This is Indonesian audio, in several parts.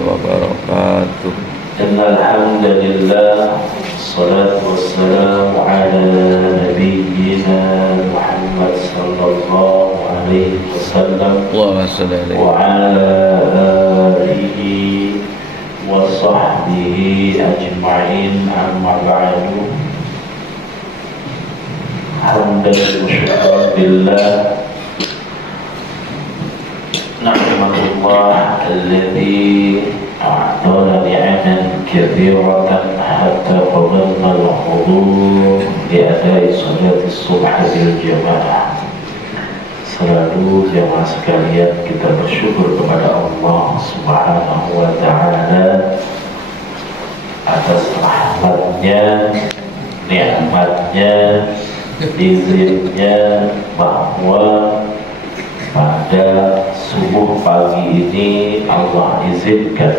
wabarakatuh. Alhamdulillah, salatu wassalamu ala nabiyyina Muhammad sallallahu alaihi wasallam wa ala alihi wa sahbihi ajma'in, amma ba'du. Hamdan wa syukran billah, nahmadullah alladzi a'tana ni'aman katsiratan hatta qabilna al-hudur li adai salati subh bil jamaah. Selalu jamaah sekalian kita bersyukur kepada Allah Subhanahu wa ta'ala atas rahmatnya, nikmatnya, izinnya bahwa pada subuh pagi ini Allah izinkan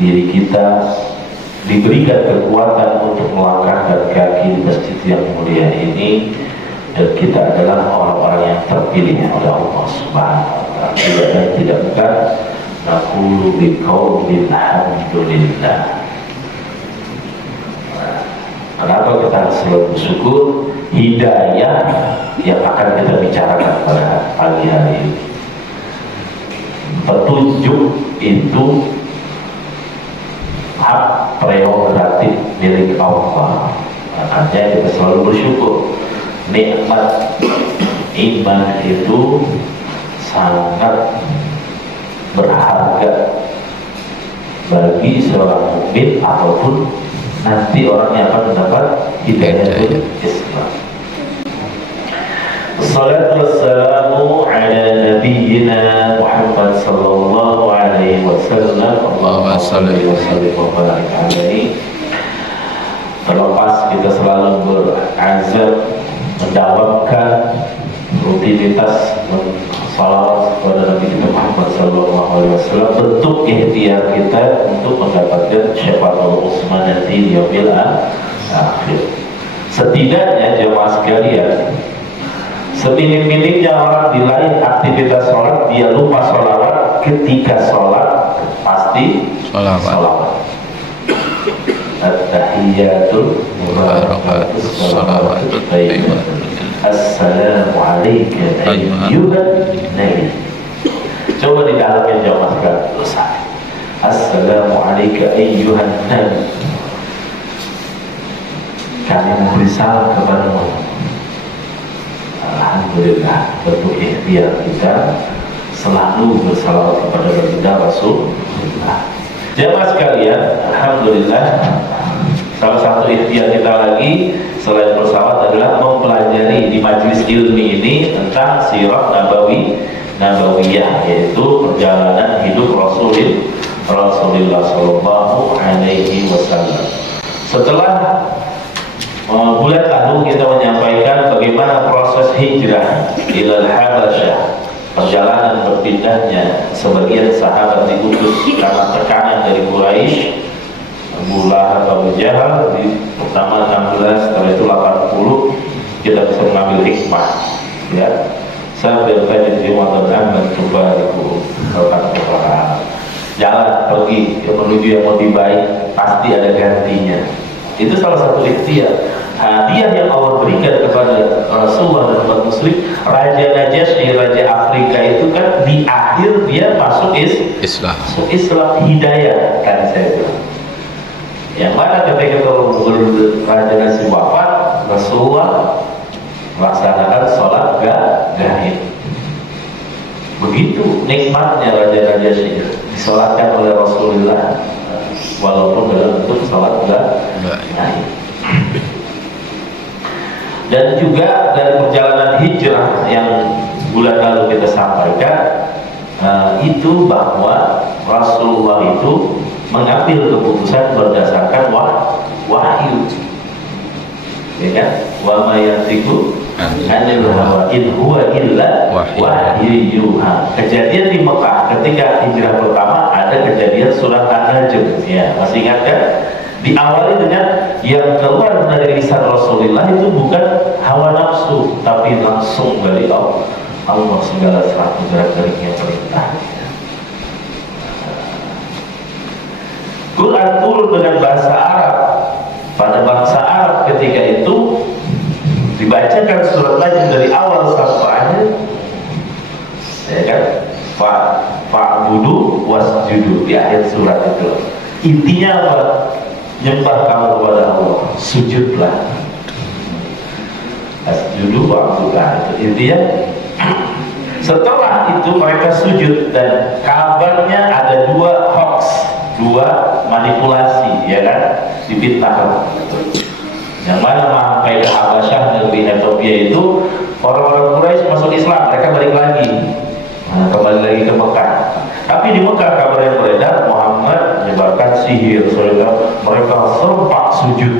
diri kita diberikan kekuatan untuk melangkahkan kaki di masjid yang mulia ini, dan kita adalah orang-orang yang terpilih oleh Allah Subhanahu wa ta'ala. Dan tidak bukan naqulu biqaulil hamdulillah. Kenapa kita harus selalu bersyukur? Hidayah yang akan kita bicarakan pada pagi hari ini. Petunjuk itu hak prerogatif milik Allah. Makanya kita selalu bersyukur. Nikmat iman itu sangat berharga bagi seorang mukmin ataupun nanti orang yang akan mendapat hidayatul Islam. Assalatu wassalamu ala nabiyyina Muhammad sallallahu alaihi wasallam. Allahumma shalli wa sallim wa barik alaihi. Terlepas kita selalu berazam mendawamkan rutinitas salawat kepada Nabi kita Muhammad sallallahu alaihi wasallam, bentuk ikhtiar kita untuk mendapatkan syafaatul uzma nanti di yaumil akhir. Setidaknya jemaah sekalian, seminim-minimnya orang di lain aktivitas sholat dia lupa sholawat, ketika sholat pasti sholawat. At-tahiyyatul mubarakatus sholawatut thayyibatun. Assalamu alayka ayyuhan nabi. Coba di dalamnya jamaah sekalian. Assalamu alayka ayyuhan nabi. Kami memberi salam kepadamu. Alhamdulillah, bentuk ikhtiar kita selalu bersalawat kepada baginda Rasulullah. Jamaah sekalian, alhamdulillah, salah satu ikhtiar kita lagi selain bersalawat adalah mempelajari di majelis ilmi ini tentang sirah nabawiyah, yaitu perjalanan hidup Rasulullah sallallahu alaihi wasallam. Setelah bulan lalu kita menyampaikan bagaimana proses hijrah ilal Habasyah, perjalanan berpindahnya sebagian sahabat diutus karena tekanan dari Quraisy, Abu Lahab, Abu Jahal. Di pertama 16, setelah itu 80, kita bisa mengambil hikmah, ya. Sambil kajian di Ramadan aman tubariku jalan pergi yang menuju yang lebih baik pasti ada gantinya. Itu salah satu ikhtiar, hadiah yang Allah berikan kepada Rasulullah dan umat muslim. Raja Najasyi, Raja Afrika itu kan di akhir dia masuk Islam hidayah, kan saya bilang. Yang mana ketika Raja Najasyi wafat, Rasulullah melaksanakan sholat gaib. Begitu nikmatnya Raja Najasyi disolatkan oleh Rasulullah, walaupun dalam bentuk sholat gaib. Dan juga dari perjalanan hijrah yang bulan lalu kita sampaikan, itu bahwa Rasulullah itu mengambil keputusan berdasarkan wahyu, ya kan? Wa ma yantiqu anil hawa in huwa illa wahyuha. Kejadian di Mekah ketika hijrah pertama ada kejadian surat An-Najm, ya, masih ingat kan? Diawali dengan yang keluar dari lisan Rasulullah itu bukan hawa nafsu, tapi langsung dari Allah segala sesuatu gerak-geriknya perintah. merangkul dengan bahasa Arab pada bangsa Arab ketika itu, dibacakan surat Najm dari awal sampai akhir, ya kan? Fa'budu wasjudu di akhir surat itu. Intinya apa? Nyembah kamu kepada Allah, sujudlah. Asjudu wa'budah, itu intinya. Setelah itu mereka sujud, dan kabarnya ada dua hoax, dua manipulasi, ya kan? Dipitnah. Yang mana sampai ke Habasyah negeri Ethiopia itu orang-orang Quraisy masuk Islam, mereka balik lagi, kembali lagi ke Mekah. Tapi di Mekah kabar yang beredar Muhammad menyebarkan sihir, sehingga mereka serempak sujud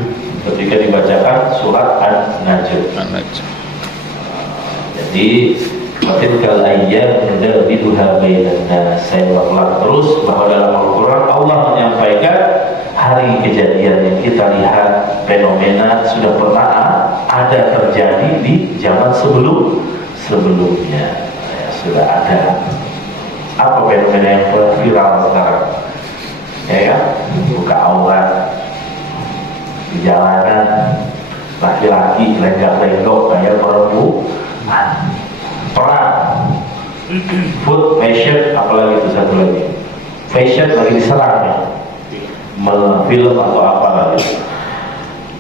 ketika dibacakan surat An-Najm. Jadi Watilkal ayyam nudawiluha bainan nas. Saya ulang terus bahwa dalam Al-Quran Allah menyampaikan hari kejadian yang kita lihat, fenomena sudah pernah ada terjadi di zaman sebelumnya, ya, sudah ada. Apa fenomena yang viral sekarang? Ya kan? Buka aurat di jalanan, laki-laki lenggak-lenggok kayak perempuan, perang, food fashion, apalagi itu satu lagi, fashion lagi diserang ya, film atau apa lagi.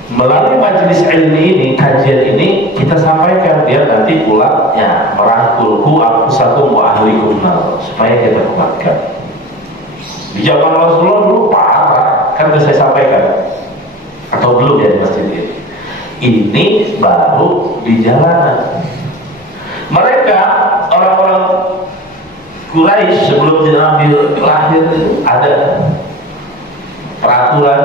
Melalui majelis ilmi ini, kajian ini, kita sampaikan biar nanti pulang ya merangkulku anfusakum wa ahlikum nar, supaya kita kuatkan. Di zaman Rasulullah dulu parah, kan sudah saya sampaikan, atau belum ya di masjid ini. Ini baru di jalanan. Mereka orang-orang Quraisy sebelum Nabi lahir itu ada peraturan,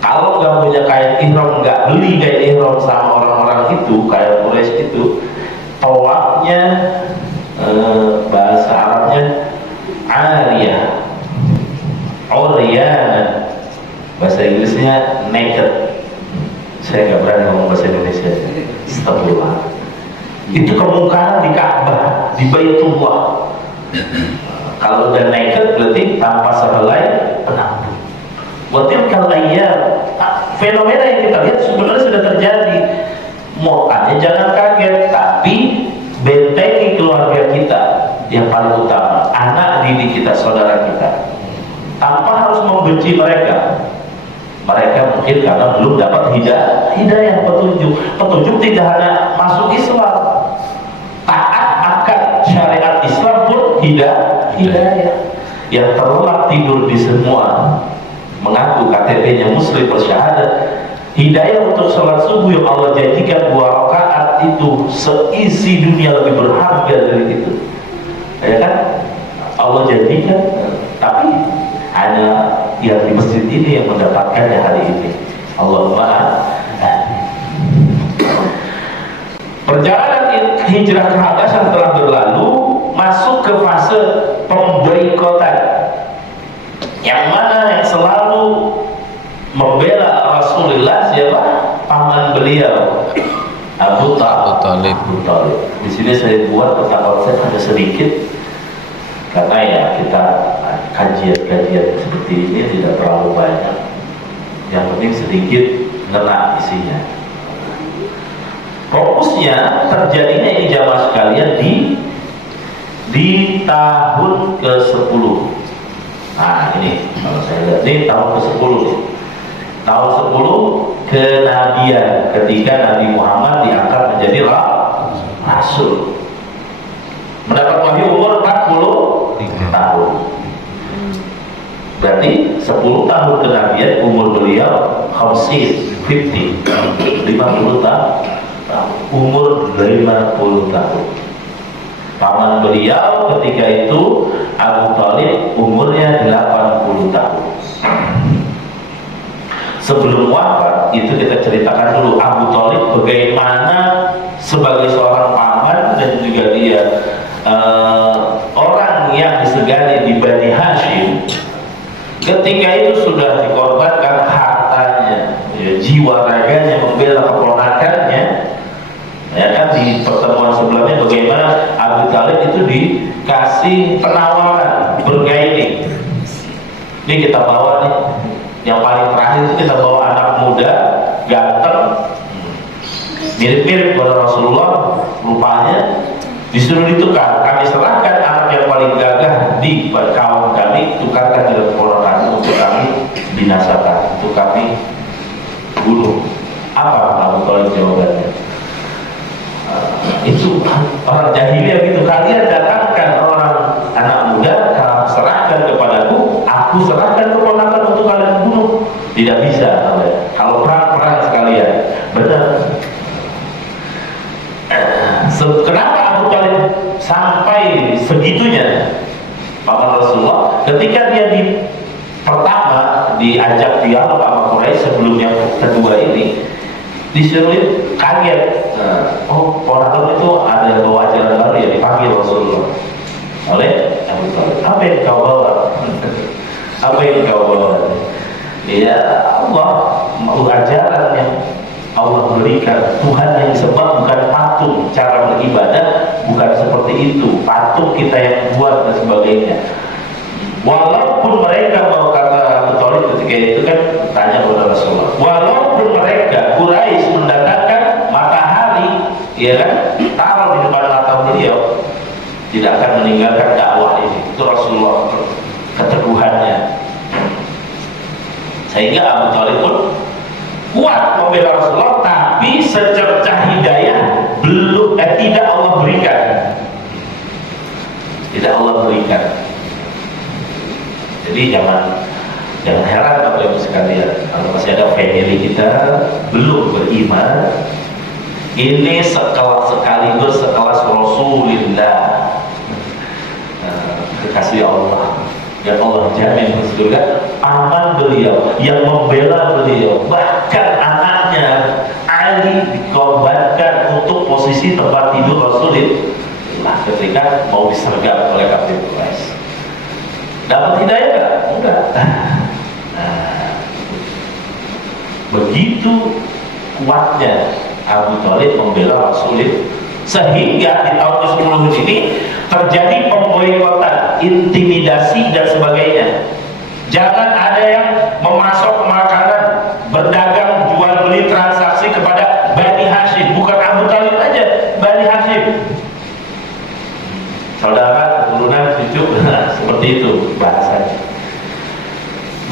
kalau nggak punya kain ihram, nggak beli kain ihram sama orang-orang itu, kain Quraisy itu, tawafnya bahasa Arabnya ariyah, uryan, bahasa Inggrisnya naked. Saya nggak berani ngomong bahasa Indonesia. Astagfirullah. Itu kemungkaran di Ka'bah, di Baitullah. Kalau udah naked berarti tanpa sehelai penampilan. Watilkal ayyam, fenomena yang kita lihat sebenarnya sudah terjadi. Makanya jangan kaget, tapi bentengi keluarga kita yang paling utama, anak didik kita, saudara kita, tanpa harus membenci mereka. Mereka mungkin karena belum dapat hidayah, petunjuk tidak hanya masuk Islam, taat akan syariat Islam pun hidayah. Yang terlelap tidur di semua, mengaku KTP-nya muslim bersyahadat, hidayah untuk sholat subuh yang Allah janjikan 2 rakaat itu seisi dunia lebih berharga dari itu, ya kan? Allah janjikan, tapi hanya yang di masjid ini yang mendapatkannya hari ini. Allahumma amin. Perjalanan hijrah ke Habasyah telah berlalu, masuk ke fase pemboikotan, yang mana yang selalu membela Rasulullah siapa? Paman beliau, Abu Talib. Di sini saya buat peta konsep ada sedikit, karena ya kita kajian-kajian seperti ini tidak terlalu banyak, yang penting sedikit ngena isinya. Fokusnya terjadinya ini jamaah sekalian di tahun ke-10. Nah ini kalau saya lihat ini tahun ke-10, tahun 10 kenabian, ketika Nabi Muhammad diangkat menjadi Rasul, mendapat wahyu umur 40 tahun. Berarti 10 tahun kenabian, umur beliau 50 tahun, umur 50 tahun. Paman beliau ketika itu Abu Talib umurnya 80 tahun. Sebelum wafat itu kita ceritakan dulu Abu Talib bagaimana sebagai seorang paman, dan juga dia orang yang disegani di Bani Hashim. Ketika itu sudah dikorbankan hartanya, ya, jiwa raganya membela keponakannya, ya kan? Di pertemuan sebelumnya bagaimana Abu Talib itu dikasih penawaran bergaining, ini kita bawa nih Yang paling terakhir itu kita bawa anak muda ganteng, mirip-mirip pada Rasulullah rupanya, disuruh ditukar. Kami serahkan anak yang paling gagah di kaum kami, tukarkan dengan keponakan untuk kami binasakan, untuk kami bunuh. Apa Abu Thalib jawabannya? Itu orang jahiliyah gitu. Kalian datangkan orang anak muda, kalian serahkan kepadaku, aku serahkan keponakan untuk kalian bunuh. Tidak bisa. Kalau perang sekalian. Benar. Kenapa Abu Thalib sampai segitunya? Paman Rasulullah ketika dia pertama diajak dialog sama Quraisy sebelum yang kedua ini, disuruh kaget. Oh, ponakan itu ada bawa ajaran baru ya, dipanggil Rasulullah oleh Abu Thalib. Apa yang kau bawa? Apa yang kau bawa? Ya Allah, mau ajaran yang Allah berikan. Tuhan yang disembah bukan patung, cara beribadah bukan seperti itu, patung kita yang buat dan sebagainya. Walaupun mereka mau, kata Abu Thalib ketika itu kan tanya kepada Rasulullah, walaupun mereka Quraisy mendatangkan matahari, ya kan, taruh di depan mata beliau, tidak akan meninggalkan dakwah ini. Itu Rasulullah keteguhannya. Sehingga Abu Thalib pun kuat membela Rasulullah, tapi secercah hidayah belum, tidak Allah berikan. Tidak Allah berikan. Jadi jangan heran Bapak Ibu sekalian, kalau masih ada family kita belum beriman, ini sekaligus sekelas Rasulullah, kekasih Allah, yang Allah jamin di surga, aman beliau, yang membela beliau, bahkan anaknya Ali dikorbankan untuk posisi tempat tidur Rasulullah ketika mau disergap oleh kafir Quraisy. Dapat hidayah nggak? Enggak. Begitu kuatnya Abu Thalib membela Rasulullah, sehingga di tahun ke-10 ini terjadi pemboikotan, intimidasi dan sebagainya. Jangan ada yang memasok makanan, berdagang, jual beli, transaksi kepada Bani Hashim. Bukan Abu Thalib aja, Bani Hashim, saudara, keturunan, cucu, seperti itu bahasanya.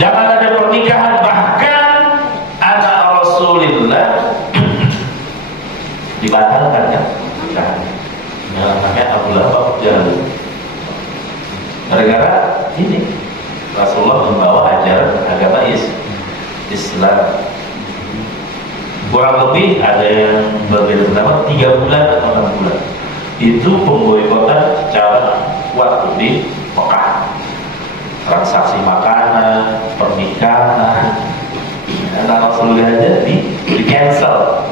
Jangan ada pernikahan, bahkan anak Rasulullah dibatalkan kan pernikahan. Namanya Abu Lahab Jalul. Gara-gara ini Rasulullah membawa ajaran agama Islam. Kurang lebih ada yang berbeda pendapat 3 bulan atau 6 bulan. Itu pemboikotan secara kuat di Mekah. Transaksi makanan, pernikahan, anak Rasulullah aja di cancel.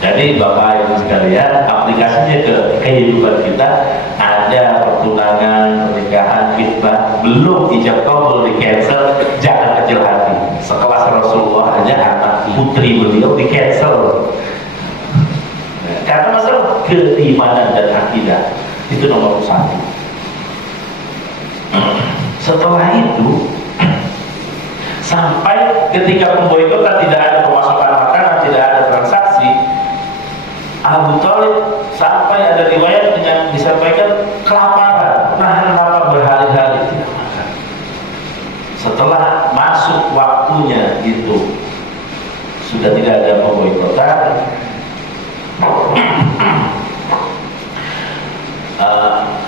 Jadi Bapak Ibu sekalian, aplikasinya ke kehidupan kita, ada pertunangan, pernikahan, khitbah, belum ijab kabul, di cancel, jangan kecil hati. Sekelas Rasulullah aja anak putri beliau di cancel. Karena masalah keimanan dan akidah itu nomor 1. Setelah itu, sampai ketika pemboikotan, tidak ada pemasukan makanan, tidak ada transaksi, Abu Thalib sampai ada riwayat yang disampaikan kelaparan, nahan lapar berhari-hari tidak makan. Setelah masuk waktunya itu, sudah tidak ada pemboikotan,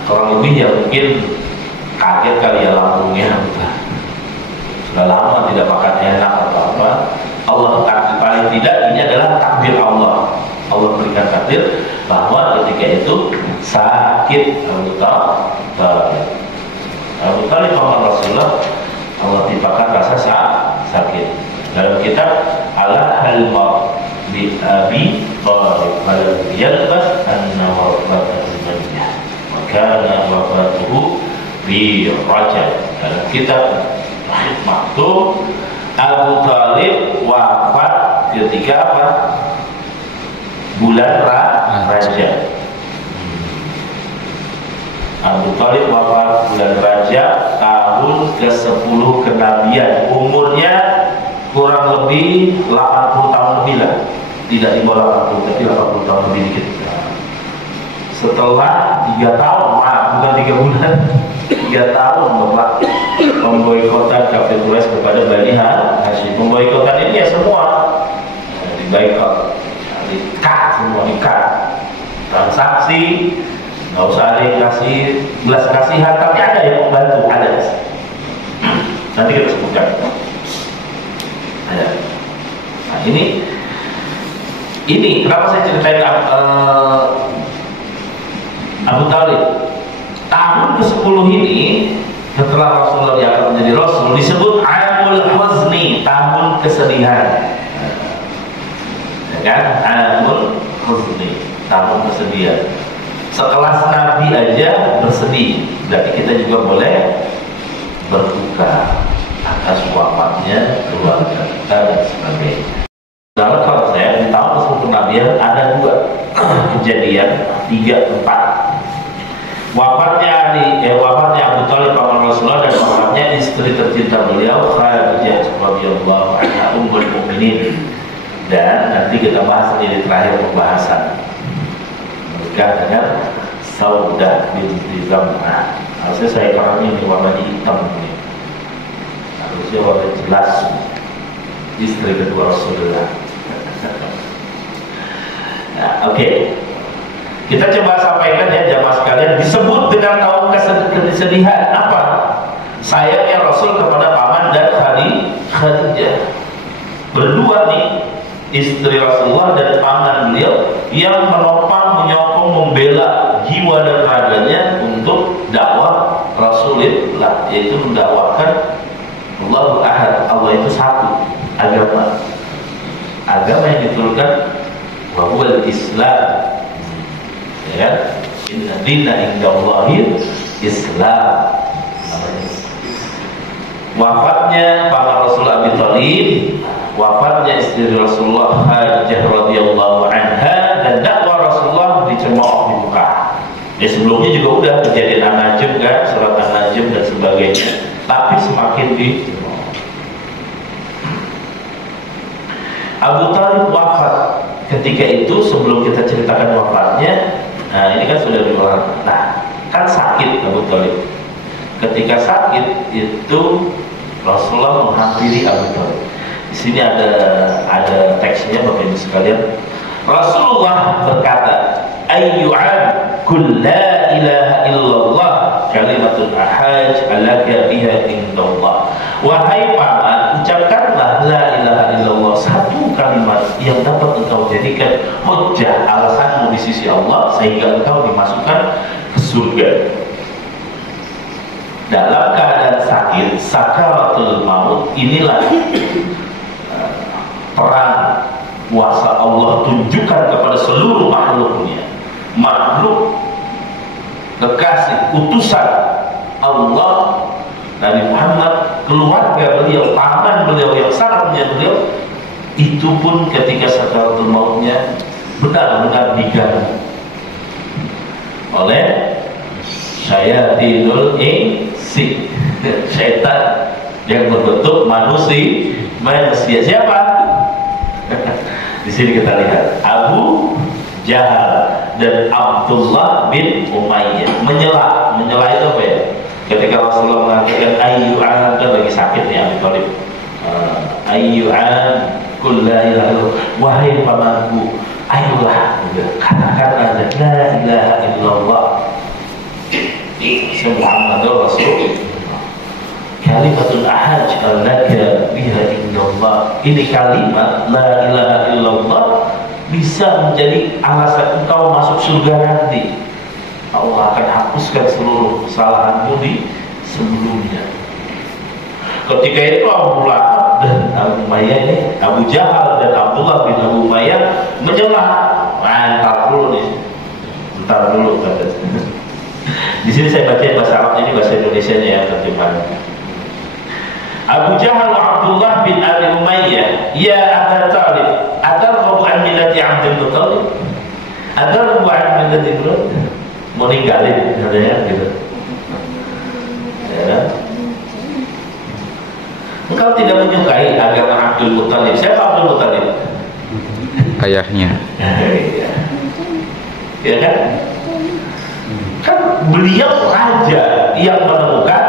kurang lebih ya mungkin kaget kali ya lambungnya, sudah lama tidak makan enak atau apa. Allah takdir, paling tidak ini adalah takdir Allah. Allah berikan takdir bahwa ketika itu sakit Abu Thalib sama Rasulullah, Allah timpakan rasa sakit. Dalam kitab ala halma bi Abi Thalib malam yalbas an-nawafat az-maniyah wa kana wafatuhu bi Rajab. Dalam kitab maktub, Abu Thalib wafat ketika apa? Bulan Rajab. Abu Thalib wafat bulan Rajab tahun tahun ke-10 kenabian. Umurnya kurang lebih 80 tahun lebih lah. Tidak di bawah 80, tapi 80 tahun lebih dikit. Setelah 3 tahun, bukan 3 bulan, 3 tahun Bapak memboikotan kafir Quraisy kepada Bani Hashim. Memboikotan ini ya semua diboikot, di-cut, semua di-cut. Transaksi, nggak usah ada yang kasih belas kasihan, tapi ada yang membantu, ada. Nanti kita sebutkan. Ada. Nah ini kenapa saya ceritain Abu Talib. Tahun ke-10 ini setelah Rasulullah diangkat menjadi Rasul disebut Amul Huzni, tahun kesedihan. Ya kan? Amul Huzni, tahun kesedihan. Sekelas Nabi aja bersedih, berarti kita juga boleh berduka atas wafatnya keluarga kita dan sebagainya. Dalam kalau saya di tahun ke-10 kenabian ada 2 kejadian, 3, 4. Wafatnya Abu Thalib paman Rasulullah dan wafatnya istri tercinta beliau Khadijah radhiyallahu anha ummul mukminin. Dan nanti kita bahas ini di terakhir pembahasan menikah dengan Saudah binti Zam'ah. Harusnya saya karangnya ini warnanya hitam ini. Harusnya warna jelas. Istri kedua Rasulullah. Nah, oke. Kita coba sampaikan ya jamaah sekalian, disebut dengan tahun kesedihan apa? Sayangnya Rasul kepada paman dan Khadijah. Berdua nih, istri Rasulullah dan paman beliau yang menopang, menyokong, membela jiwa dan raganya untuk dakwah Rasulullah, yaitu mendakwakan Allahu Ahad, Allah itu satu, agama yang diturunkan wa huwal Islam. Ya, inna dina indallahil Islam. Wafatnya paman Rasul Abi Thalib, wafatnya istri Rasulullah Khadijah radhiyallahu anha, dan dakwah Rasulullah dicemooh di muka. Ya sebelumnya juga udah kejadian An-Najm kan, surat An-Najm dan sebagainya, tapi semakin dicemooh. Abu Thalib wafat ketika itu. Sebelum kita ceritakan wafatnya, nah ini kan sudah diulang. Nah, kan sakit Abu Thalib. Ketika sakit itu Rasulullah menghampiri Abu Thalib. Di sini ada teksnya Bapak Ibu sekalian. Rasulullah berkata, "Ayyu'an kul la ilaha illallah kalimatun ahaj alaka biha indallah." Wahai paman, ucapkanlah la ilaha illallah, satu kalimat yang dapat engkau jadikan hujjah alasanmu di sisi Allah sehingga engkau dimasukkan ke surga. Dalam keadaan sakit, sakaratul maut, inilah peran kuasa Allah tunjukkan kepada seluruh makhluknya, makhluk kekasih utusan Allah Nabi Muhammad, keluarga beliau, paman beliau yang sangat menyayangi beliau, itu pun ketika sakaratul mautnya benar-benar diganggu oleh syayatinul insi, syaitan yang berbentuk manusia. Siapa? Di sini kita lihat Abu Jahal dan Abdullah bin Umayyah menyela itu apa ya? Ketika Rasulullah mengatakan ayyu'an, kan lagi sakit nih Abu Thalib, ayyu'an kul la ilaha illallah, wahai pamanku, ayolah katakan aja la ilaha illallah Muhammadur Rasul kalimatun ahaj alaka biha indallah. Ini kalimat la ilaha illallah bisa menjadi alasan engkau masuk surga nanti. Allah akan hapuskan seluruh kesalahanmu di sebelumnya. Ketika itu Abu Lahab dan Abu Umayyah ini, Abu Jahal dan Abdullah bin Abu Umayyah menyela. Ntar dulu kata. Di sini saya baca bahasa Arab, ini bahasa Indonesia ya terjemahan. Abu Jahal wa Abdullah bin Abi Umayyah, ya Abu Talib, atarghabu an millati Abdul Muttalib? Atarghabu an millati Ibrahim? Mau ninggalin katanya gitu. Ya kan? Engkau tidak menyukai agama Abdul Muthalib. Siapa Abdul Muthalib? Ayahnya. Ya kan? Kan beliau raja yang menemukan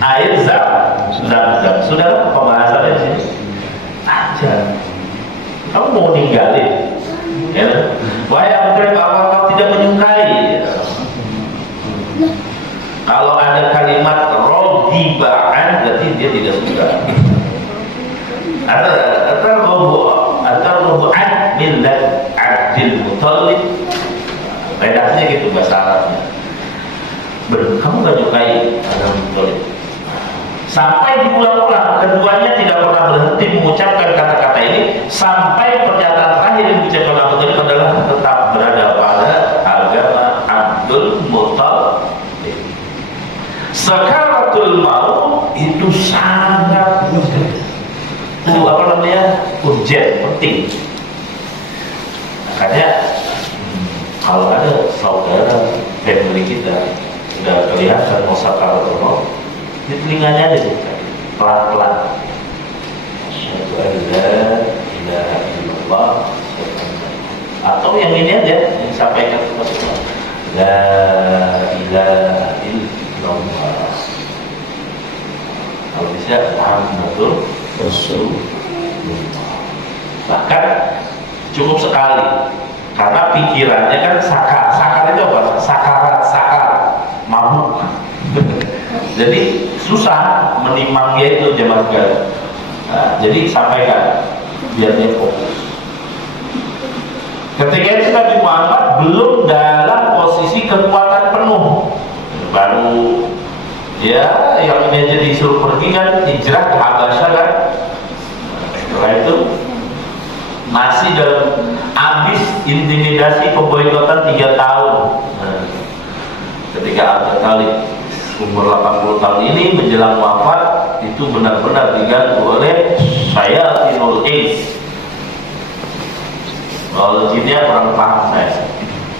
air zam-zam. Sudah pembahasannya di sini. Raja. Kamu mau ninggalin? Ya. Wahai Abu Talib, apa kau tidak menyukai? Kalau ada kalimat rohibaan, berarti dia tidak suka. Atau rohibaan millat Abdul Muthalib. Redaknya gitu bahasa Arabnya. Kamu gak nyukai Abdul Muthalib? Sampai diulang-ulang, keduanya tidak pernah berhenti mengucapkan kata-kata ini sampai pernyataan terakhir yang diucapkan Abu Talib adalah tetap berada pada agama Abdul Muthalib. Sakaratul maut itu sangat itu apa namanya, urgent, penting. Makanya kalau ada saudara family kita sudah kelihatan mau sakaratul maut, di telinganya aja pelan-pelan. Asyhadu an la ilaha illallah. Atau yang ini aja yang disampaikan kepada Allah. La ilaha illallah. Kalau bisa Muhammadur Rasulullah. Bahkan cukup sekali karena pikirannya kan sakar itu apa? Sakar, mabuk. Jadi susah menimangnya itu jemaah sekalian. Nah, jadi sampaikan biar dia fokus. Ketika itu Nabi Muhammad belum dalam posisi kekuatan penuh, baru ya yang ini aja disuruh pergi kan, hijrah ke Habasyah kan. Setelah itu masih dalam habis intimidasi pemboikotan 3 tahun. Nah, ketika Abu Talib umur 80 tahun ini menjelang wafat, itu benar-benar diganggu oleh syayatinul ins. Kalau jinnya kurang paham saya.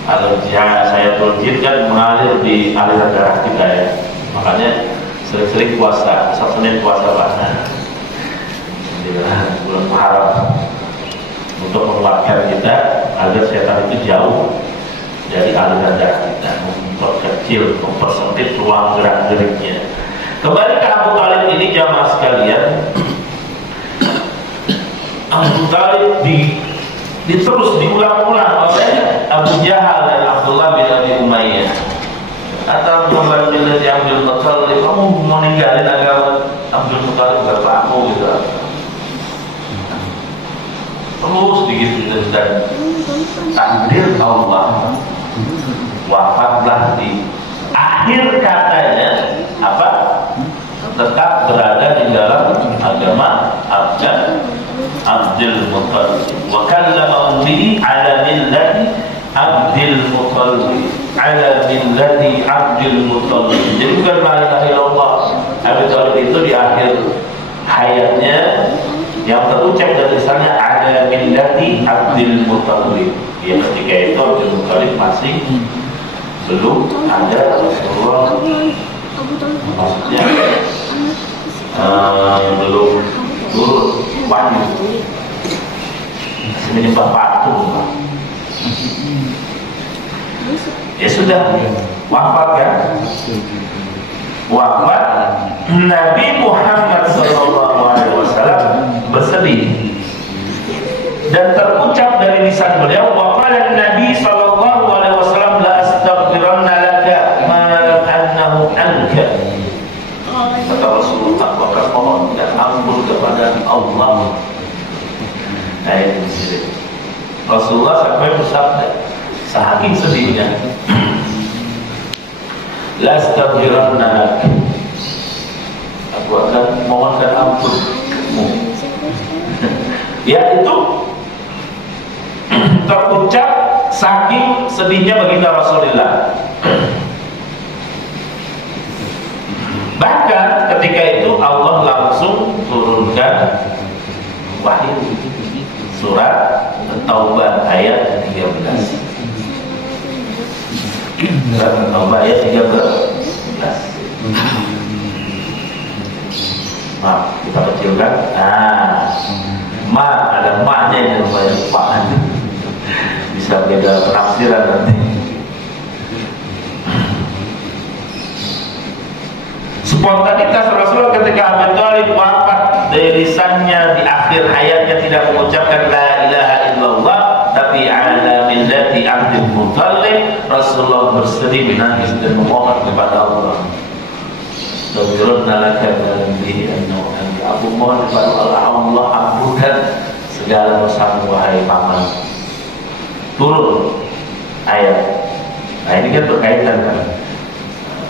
Kalau syayatinul jin kan mengalir di aliran darah kita ya. Makanya sering-sering puasa, Senin puasa Pak. Bulan Muharram untuk menguatkan kita agar setan itu jauh dari aliran darah kita, memperkecil, mempersempit ruang gerak-geriknya. Kembali ke Abu Talib ini jamaah sekalian. Abu Talib terus diulang-ulang oleh Abu Jahal dan Abdullah bin Abi Umayyah. Atau Muhammad bin Abdul Muthalib, kamu mau ninggalin agama Abdul Muthalib bapakmu gitu. Terus begitu dan takdir Allah, wafatlah di akhir katanya apa? Tetap berada di dalam agama Abdul Muthalib. Wa kallama ummi ala millati Abdul Muthalib, ala millati Abdul Muthalib. Jadi bukan la ilaha illallah. Abu Talib itu di akhir hayatnya yang terucap dari lisannya ada millati Abdul Muthalib. Ya ketika itu Abdul Muthalib masih belum ada Rasulullah, maksudnya belum turun wahyu, masih menyembah patung. Ya sudah wafat kan? Wafat, Nabi Muhammad SAW bersedih dan terucap dari lisan beliau, waqala Nabi SAW la astaghfiranna laka ma annahu anka. Kata Rasulullah, maka mohon dan ampun kepada Allah. Nah itu Rasulullah sampai bersabda, saking sedihnya, la astaghfiranna laka, aku akan mohonkan ampunmu. Ya itu terucap saking sedihnya baginda Rasulullah. Bahkan ketika itu Allah langsung turunkan wahyu surat Taubah ayat 13. Surat Taubah ayat 13. Ma kita kecilkan. Nah, ma ada ma-nya yang lumayan lupa. Bisa beda penafsiran nanti. Spontanitas Rasulullah ketika Abu Thalib wafat, dari lisannya di akhir hayatnya tidak mengucapkan la ilaha illallah, tapi ala millati Abdul Muthalib. Rasulullah bersedih menangis dan memohon kepada Allah. Tawirun nalaka bihi annahu aku mohon kepada Allah ampunkan segala dosamu wahai paman. Turun ayat. Nah ini kan berkaitan kan.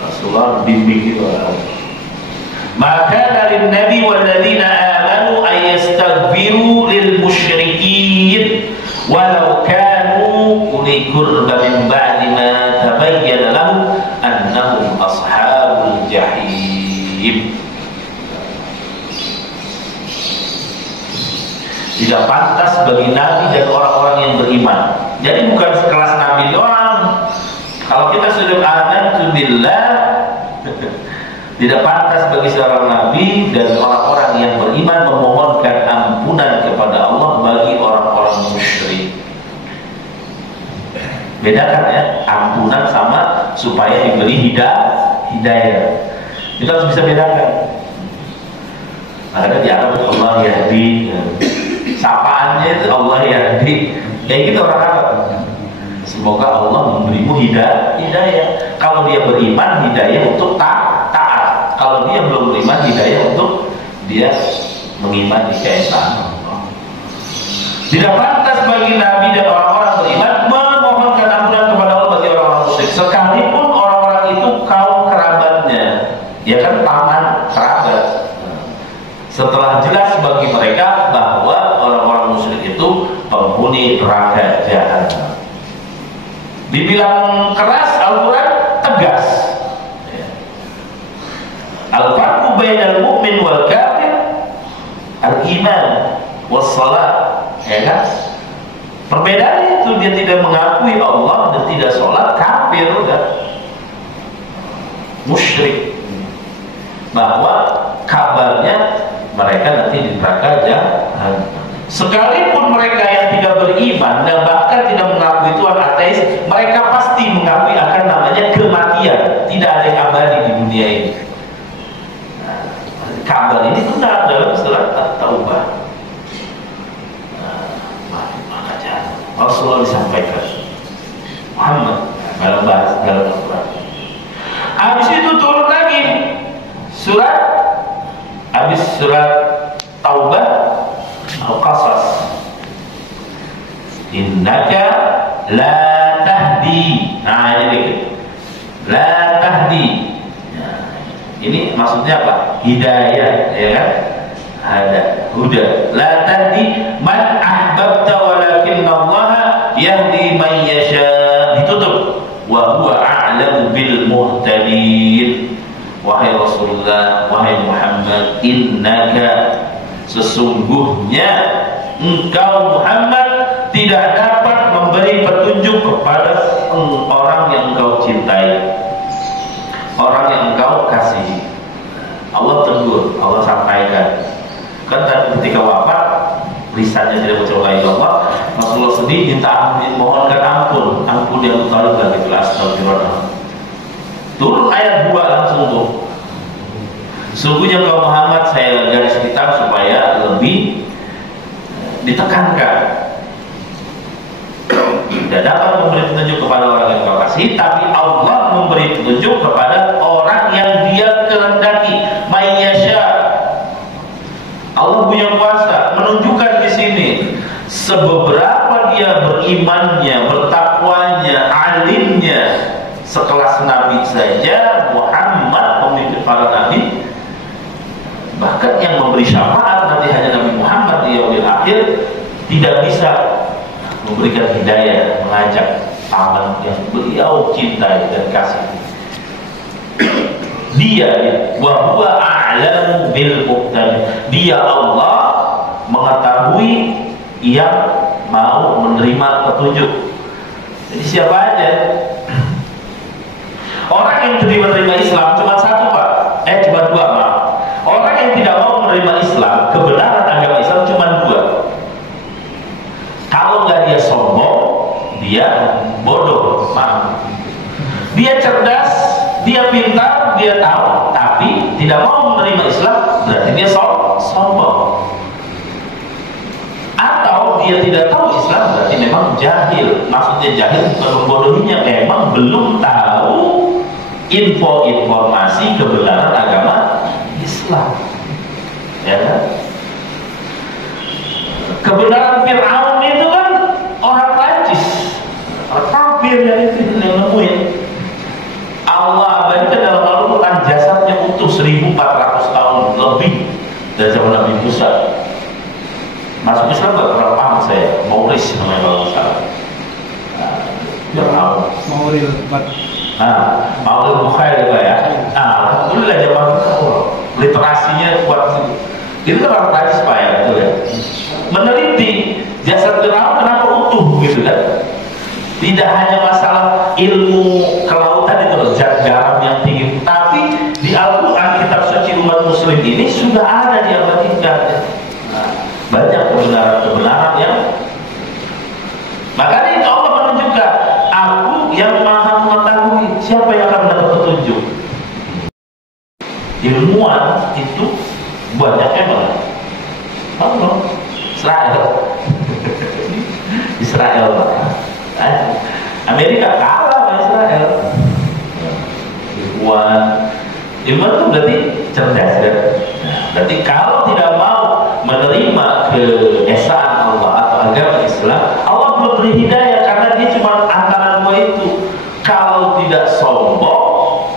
Rasulullah bimbing itu maka dari Nabi walladzina amanu ayastaghfiru lil musyrikin walau kanu uli qurba min ba'di ma tabayyana lahum annahum ashabul jahim. Tidak pantas bagi Nabi dan orang-orang yang beriman. Jadi bukan sekelas Nabi doang. Kalau kita sudah amantu billah, tidak pantas bagi seorang Nabi dan orang-orang yang beriman memohonkan ampunan kepada Allah bagi orang-orang musyrik. Bedakan ya, ampunan sama supaya diberi hidayah. Kita harus bisa bedakan. Ada di Arab Allah yahdi, sapaannya itu Allah yahdi. Kayak gitu orang Arab. Semoga Allah memberimu hidayah. Kalau dia beriman, hidayah untuk taat. Kalau dia belum beriman, hidayah untuk dia mengimani keesaan. Tidak pantas bagi Nabi dan orang-orang beriman memohonkan ampunan kepada Allah bagi orang-orang musyrik, sekalipun orang-orang itu kaum kerabatnya, ya kan, paman kerabat. Setelah jelas bagi mereka bahwa orang-orang musyrik itu penghuni neraka jahanam. Dibilang keras, Al-Quran tegas. Al-farqu bainal mu'min wal kafir al-iman was salat. Ya kan? Perbedaan itu dia tidak mengakui Allah dan tidak sholat, kafir kan? Musyrik. Bahwa kabarnya mereka nanti di neraka jahanam. Sekalipun mereka yang tidak beriman dan bahkan tidak mengakui Tuhan ateis, mereka pasti mengakui akan namanya kematian. Tidak ada yang abadi di dunia ini. Nah, kabar ini benar dalam surat At-Taubah. Makanya Rasulullah disampaikan Muhammad dalam bahasa dalam Al-Quran. Habis itu turun lagi surat, habis surat Taubah Al-Qasas, innaka la tahdi. Nah ini dikit, la tahdi. Nah, ini maksudnya apa? Hidayah, ya kan? Ada huda. La tahdi man ahbabta walakinna Allah yahdi man yasha. Ditutup wa huwa a'lamu bil muhtadin. Wahai Rasulullah, wahai Muhammad, innaka, sesungguhnya engkau Muhammad tidak dapat memberi petunjuk kepada orang yang engkau cintai, orang yang engkau kasihi. Allah tegur, Allah sampaikan. Kan ketika wafat, lisannya tidak mengucapkan Allah, Rasulullah sedih, minta ampun, mohonkan ampun dia Abu Thalib dan ikhlas. Astagfirullah. Turun ayat 2 langsung tuh. Sungguhnya engkau Muhammad, saya garis hitam supaya lebih ditekankan. Tidak dapat memberi petunjuk kepada orang yang kau kasih, tapi Allah memberi petunjuk kepada orang yang dia kehendaki. Mayyasha. Allah punya kuasa menunjukkan di sini seberapa dia berimannya, bertakwanya, alimnya. Sekelas Nabi saja, Muhammad pemimpin para nabi, bahkan yang memberi syafaat nanti hanya Nabi Muhammad di yaumil akhir, tidak bisa memberikan hidayah, mengajak paman yang beliau cintai dan kasih. Dia wa huwa a'lamu bil muhtadin. Dia Allah mengetahui yang mau menerima petunjuk. Jadi siapa aja? Orang yang menerima Islam cuma satu, Pak. Cuma dua, Pak. Orang yang tidak mau menerima Islam, kebenaran agama Islam cuma dua. Kalau nggak dia sombong, dia bodoh, paham? Dia cerdas, dia pintar, dia tahu, tapi tidak mau menerima Islam, berarti dia sombong. Atau dia tidak tahu Islam, berarti memang jahil. Maksudnya jahil bukan membodohinya, memang belum tahu informasi kebenaran agama Islam. Ya kan? Kebenaran Fir'aun itu kan orang Prancis, orang kafir yang itu yang nemuin. Allah abadikan dalam Al-Quran jasadnya utuh 1400 tahun lebih dari zaman Nabi Musa. Masuk Islam gak pernah paham saya, Maurice namanya kalau nggak salah. Fir'aun. Maulid Bukhair itu ya. Alhamdulillah zaman literasinya kuat. Itu kan orang Prancis Pak ya, betul ya. Meneliti jasad Fir'aun kenapa utuh gitu kan. Tidak hanya masalah ilmu kelautan itu zat garam yang tinggi, tapi di Al-Quran kitab suci umat muslim ini sudah ada diabadikan. Banyak kebenaran yang makanya itu Allah menunjukkan aku yang maha mengetahui siapa yang akan mendapat petunjuk. Ilmuwan itu banyaknya banget. Allah Israel Amerika kalah sama Israel. Ilmuwan itu berarti cerdas kan? Berarti kalau tidak mau menerima keesaan Allah atau agama Islam, Allah belum beri hidayah karena dia cuma antara dua itu. Kalau tidak sombong,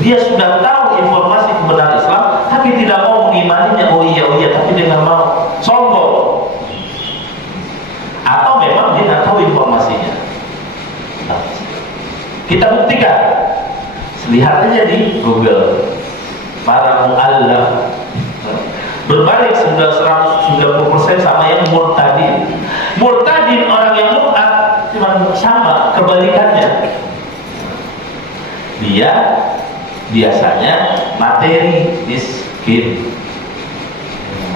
dia sudah tahu informasi kebenaran Islam, tapi tidak mau mengimaninya. Oh iya, tapi dia nggak mau. Sombong. Atau memang dia nggak tahu informasinya. Kita buktikan. Lihat aja di Google. Para mu'allaf berbalik 190% sama yang murtadin. Murtadin orang yang murtad cuma sama kebalikannya. Dia biasanya materi miskin.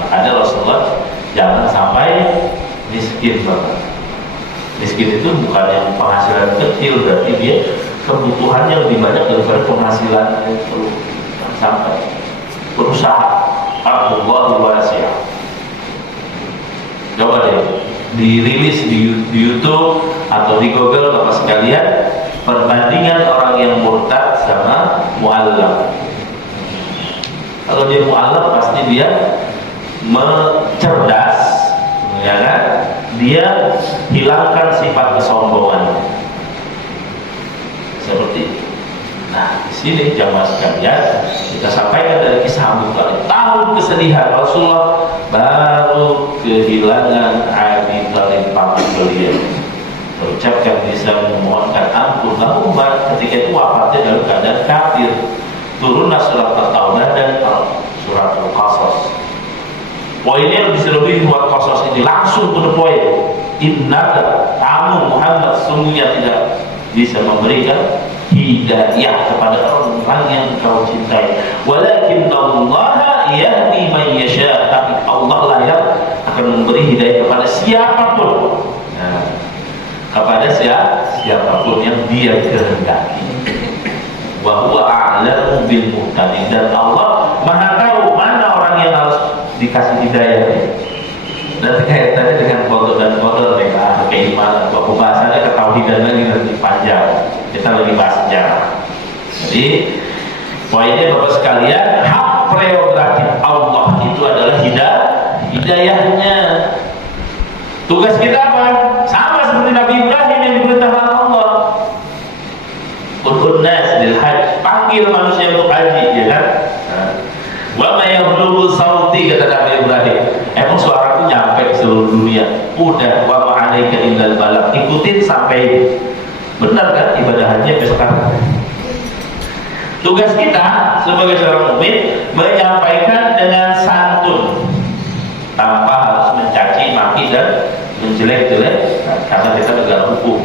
Makanya Rasulullah jangan sampai miskin banget. Miskin itu bukan yang penghasilan kecil, berarti dia kebutuhannya lebih banyak daripada penghasilannya itu. Sampai berusaha Alhamdulillah wasi'ah. Coba deh dirilis di YouTube atau di Google Bapak sekalian perbandingan orang yang murtad sama mu'allaf. Kalau dia mu'allaf pasti dia cerdas, ya kan? Dia hilangkan sifat kesombongan seperti itu. Nah, di sini jamaah sekalian kita sampaikan dari kisah Abu Thalib. Tahun kesedihan Rasulullah baru kehilangan Abi Thalib paman beliau. Terucapkan bisa memohonkan ampun. Lalu ketika itu wafatnya dalam keadaan kafir. Turunlah surat At-Taubah dan surat Al-Qasas. Poinnya lebih buat Qasas ini langsung to the point. Innaka kamu Muhammad sungguhnya tidak bisa memberikan hidayah kepada orang yang kau cintai. Walakin Allah yahdi man yasha, tapi Allah lah yang akan memberi hidayah kepada siapapun. Nah, kepada siapapun yang Dia kehendaki. Wa huwa a'lamu bil muhtadin, dan Allah Maha tahu mana orang yang harus dikasih hidayah. Nanti kaitannya dengan foto dan foto mereka keimanan, bahwa pembahasannya ketauhidan lagi nanti panjang. Kita lagi bahas sejarah. Jadi poinnya Bapak sekalian, hak prerogatif Allah itu adalah hidayahnya. Tugas kita apa? Sama seperti Nabi Ibrahim yang diperintahkan Allah. Ud'un nas lil hajj, panggil manusia untuk haji, ya kan? Wa ma yablughu sauti, kata Nabi Ibrahim. Emang suaraku nyampe ke seluruh dunia? Udah, wa ma 'alaika illal balagh. Ikutin sampai. Benar kan ibadah haji sekarang? Tugas kita sebagai seorang mukmin menyampaikan dengan santun, tanpa harus mencaci maki dan menjelek-jelek, karena kita negara hukum.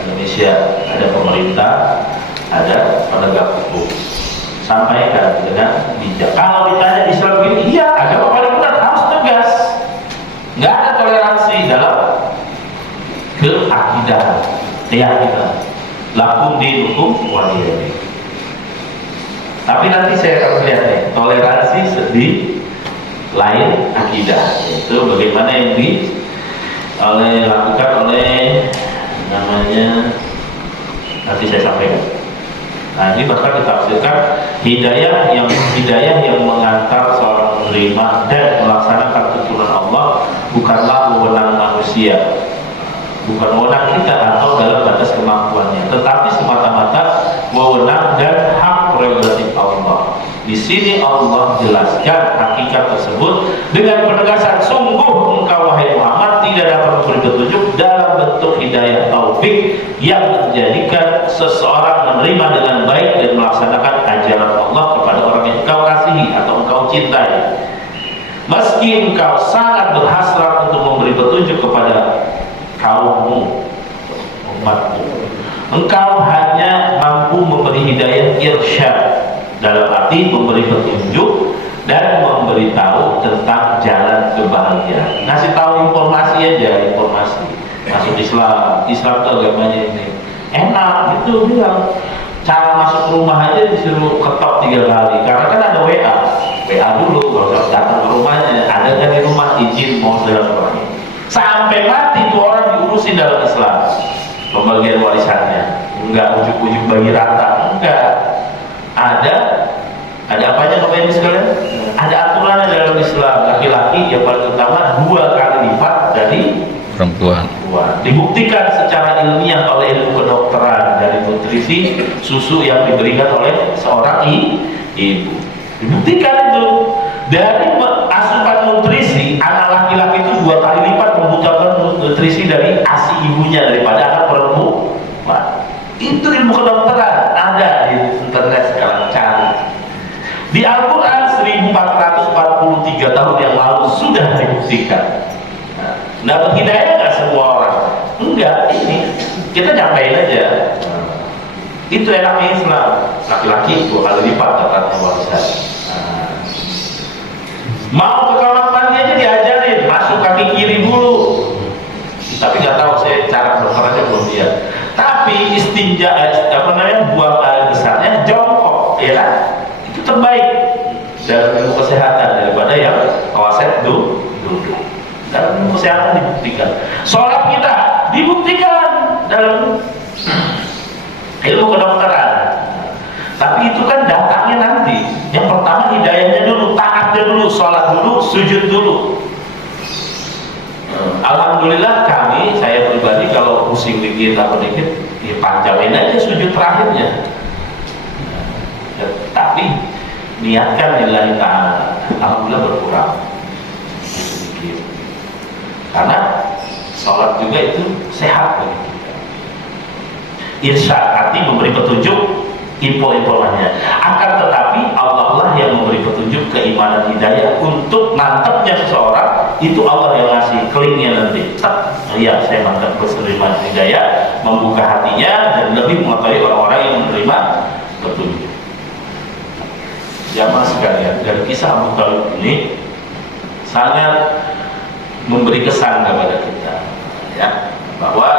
Indonesia ada pemerintah, ada penegak hukum. Sampaikan dengan bijak. Kalau ditanya Islam ini, iya keyakinan. Lakum dinukum waliyadin. Tapi nanti saya akan lihat nih, toleransi di lain akidah, itu bagaimana yang dilakukan oleh namanya, nanti saya sampaikan. Nah, ini bahkan ditafsirkan hidayah yang mengantar seorang menerima dan melaksanakan tuntunan Allah bukanlah wewenang manusia, bukan wewenang kita atau dalam batas kemampuannya, tetapi semata-mata wewenang dan hak prerogatif Allah. Di sini Allah jelaskan hakikat tersebut dengan penegasan, sungguh engkau wahai Muhammad tidak dapat memberi petunjuk dalam bentuk hidayah taufik yang menjadikan seseorang menerima dengan baik dan melaksanakan ajaran Allah kepada orang yang engkau kasihi atau engkau cintai. Meski engkau sangat berhasrat untuk memberi petunjuk kepada kaummu, umatmu, engkau hanya mampu memberi hidayah irsyad, dalam arti memberi petunjuk dan memberitahu tentang jalan kebahagiaan. Ngasih tahu informasi aja, informasi masuk Islam itu agamanya ini enak gitu, bilang cara masuk rumah aja disuruh ketok 3 kali, karena kan ada WA dulu, kalau usah datang ke rumahnya, ada kan di rumah izin mau silaturahmi. Sampai mati tuh orang diurusin dalam Islam, pembagian warisannya enggak ujuk-ujuk bagi rata, enggak. Ada apanya Bapak Ibu sekalian? Ada aturannya dalam Islam. Laki-laki yang paling utama 2 kali lipat dari perempuan. Dibuktikan secara ilmiah oleh ilmu kedokteran dari nutrisi susu yang diberikan oleh seorang ibu. Dibuktikan itu dari asupan nutrisi anak laki-laki itu 2 kali lipat membutuhkan nutrisi dari ASI ibunya daripada anak perempuan. Itu ilmu kedokteran, ada di internet sekarang, cari. Di Al-Quran 1443 tahun yang lalu sudah dibuktikan. Dapat hidayah nggak semua orang? Enggak, ini kita nyampein aja. Itu enaknya Islam. Laki-laki 2 kali lipat dapatnya warisan. Mau ke kamar mandi aja diajarin, masuk kaki kiri dulu. Tapi nggak tahu saya cara dokternya belum lihat. Tapi istinja, buang air besarnya jongkok, ya kan? Itu terbaik dalam ilmu kesehatan daripada yang kawaset duduk. Dalam ilmu kesehatan dibuktikan. Sholat kita dibuktikan dalam ilmu kedokteran. Tapi itu kan datangnya nanti. Yang pertama hidayahnya dulu, taatnya dulu, sholat dulu, sujud dulu. Alhamdulillah saya pribadi kalau pusing dikit atau dikit, ya panjangin aja sujud terakhirnya. Tapi niatkan lillahi ta'ala, alhamdulillah berkurang sedikit. Karena sholat juga itu sehat bagi kita. Irsyad arti memberi petunjuk, info-infonya. Akan tetapi Allah lah yang memberi petunjuk keimanan hidayah untuk mantapnya seseorang, itu Allah yang ngasih klinknya nanti. Ya, saya mantap berserima hidayah, membuka hatinya dan lebih mengetahui orang-orang yang menerima petunjuk. Jamaah sekalian, dari kisah Abu Thalib ini sangat memberi kesan kepada kita, ya, bahwa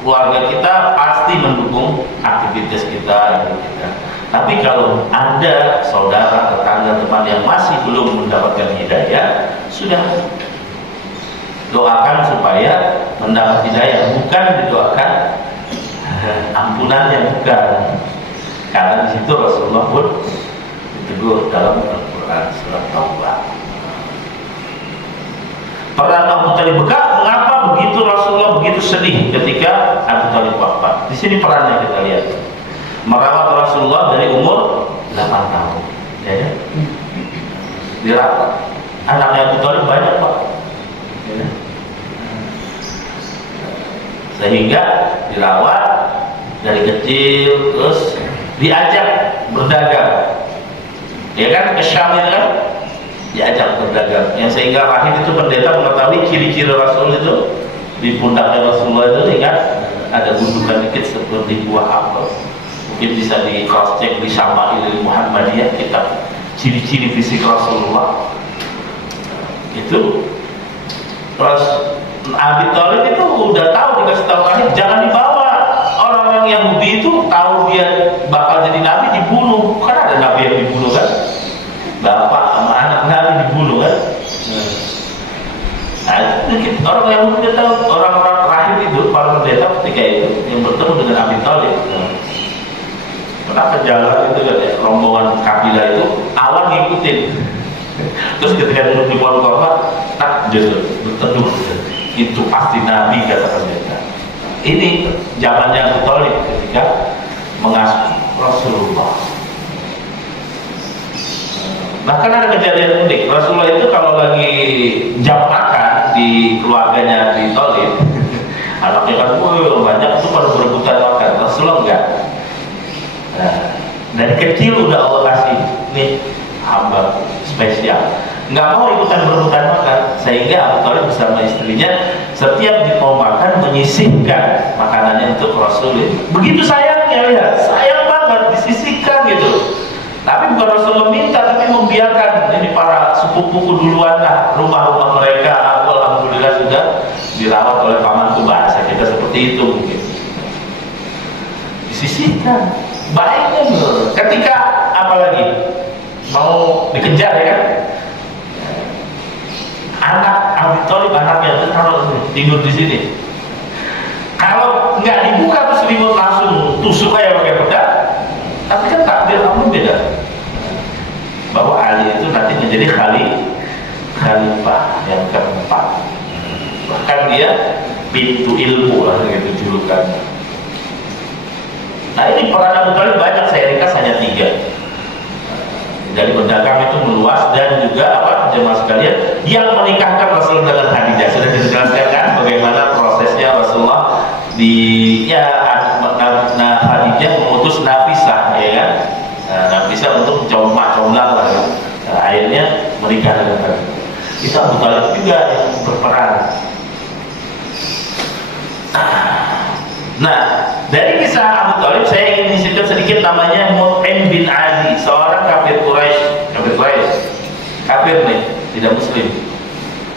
keluarga kita pasti mendukung aktivitas kita. Tapi kalau ada saudara, tetangga, teman yang masih belum mendapatkan hidayah, sudah doakan supaya mendapat hidayah, bukan didoakan ampunannya, bukan. Karena di situ Rasulullah pun ditegur dalam Al-Quran surat Taubah. Peran Abu Thalib mengapa begitu Rasulullah begitu sedih ketika Abu Thalib wafat. Di sini perannya kita lihat. Merawat Rasulullah dari umur 8 tahun. Ya. Dirawat. Anaknya Abu Thalib banyak, Pak. Ya. Sehingga dirawat dari kecil, terus diajak berdagang. Ya kan, ke Syam itu kan diajak berdagang, yang sehingga rahim itu pendeta mengetahui ciri-ciri Rasul itu di pundaknya Rasulullah itu, ingat ada gundukan dikit seperti buah apel. Mungkin bisa di cross check di Syama'il Muhammadiyah, kitab ciri-ciri fisik Rasulullah itu. Terus Abi Thalib itu udah tahu, dikasih tahu rahim jangan dibawa orang Yahudi itu tahu dia bakal jadi nabi dibunuh. Kan ada nabi yang dibunuh kan, bapak sama anak nabi dibunuh kan. Nah, orang Yahudi dia tahu, orang-orang rahib itu, para pendeta ketika itu yang bertemu dengan Abi Thalib. Kenapa jalan itu kan, rombongan kabilah itu awal ngikutin. Terus ketika duduk di pohon korma, tak jatuh berteduh. Itu pasti nabi, kata mereka. Ini zamannya Abu Thalib ketika mengasuh Rasulullah. Bahkan ada kejadian unik. Rasulullah itu kalau lagi jam makan di keluarganya Abi Thalib, anaknya kan banyak itu pada berebutan makan. Rasulullah enggak. Nah, dari kecil udah Allah kasih nih hamba spesial, nggak mau ikutan berebutan makan, sehingga Abu Thalib bersama istrinya setiap mau makan menyisihkan makanannya untuk Rasulullah. Begitu sayangnya, lihat, sayang banget disisihkan gitu. Tapi bukan Rasulullah minta, tapi membiarkan ini para sepupuku duluan lah, rumah-rumah mereka aku alhamdulillah sudah dirawat oleh pamanku, bahasa kita seperti itu mungkin. Disisihkan. Baiknya ketika apalagi mau dikejar ya kan, anak Abi Thalib anaknya itu kalau tidur di sini, kalau nggak dibuka terus selimut langsung tusuk aja pakai pedang. Tapi kan takdir kamu beda, bahwa Ali itu nanti menjadi khalifah yang keempat, bahkan dia pintu ilmu lah gitu julukannya. Nah ini peran Abu Thalib banyak, saya ringkas hanya 3. Dari berdagang itu meluas, dan juga apa jemaah sekalian yang menikahkan Rasul dengan Khadijah. Sudah dijelaskan kan bagaimana prosesnya Rasulullah di Khadijah mengutus Nafisah, ya kan? Nafisah untuk comblang lah. Akhirnya menikah dengan Khadijah. Itu Abu Thalib juga yang berperan. Nah, dari kisah Abu Thalib saya ingin disebut sedikit namanya Mut'im bin Adi, seorang kafir Quraisy, kafir nih, tidak muslim,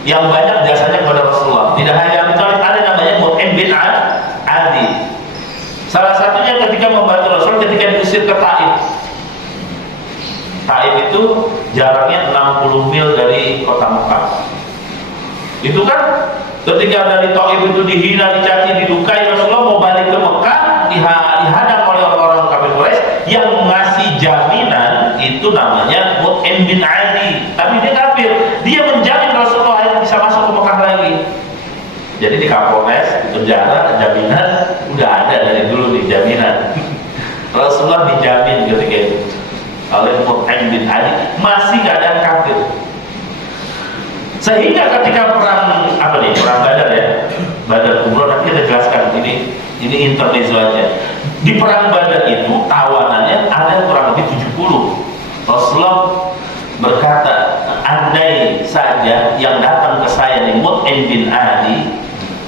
yang banyak jasanya kepada Rasulullah. Tidak hanya Abu Thalib, ada namanya Mut'im bin Adi. Salah satunya ketika membantu Rasul ketika diusir ke Taif. Taif itu jaraknya 60 mil dari kota Mekah. Itu kan ketika dari Taif itu dihina, dicaci, didukai, Rasulullah mau balik ke Mekah, dihadang oleh orang-orang kafir Quraisy yang ngasih jaminan itu namanya Mut'im bin Adi. Tapi dia kafir, dia menjamin Rasulullah bisa masuk ke Mekah lagi. Jadi di Kapolres, di penjara, jaminan udah ada dari dulu nih jaminan. Rasulullah dijamin ketika itu oleh Mut'im bin Adi, masih keadaan kafir. Sehingga ketika perang perang Badar ya, Badar Kubro, nanti kita jelaskan ini intermezzo aja. Di perang Badar itu tawanannya ada kurang lebih 70. Rasulullah berkata, andai saja yang datang ke saya di Mut'im bin Adi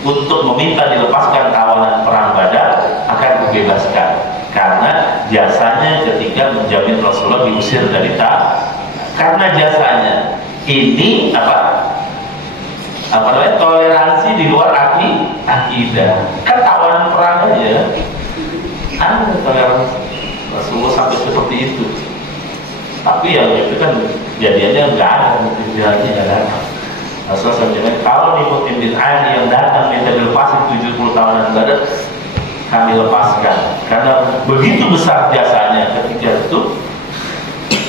untuk meminta dilepaskan tawanan perang Badar, akan dibebaskan karena jasanya ketika menjamin Rasulullah diusir dari Taif. Karena jasanya ini namanya toleransi di luar akidah. Kan tawanan perang aja ada toleransi. Rasulullah sampai seperti itu. Tapi yang itu kan jadiannya nggak ada, motivasinya nggak ada. Rasulullah SAW kalau di Mut'im bin Adi yang datang minta dilepasin 70 tahunan Badar, kami lepaskan karena begitu besar jasanya ketika itu.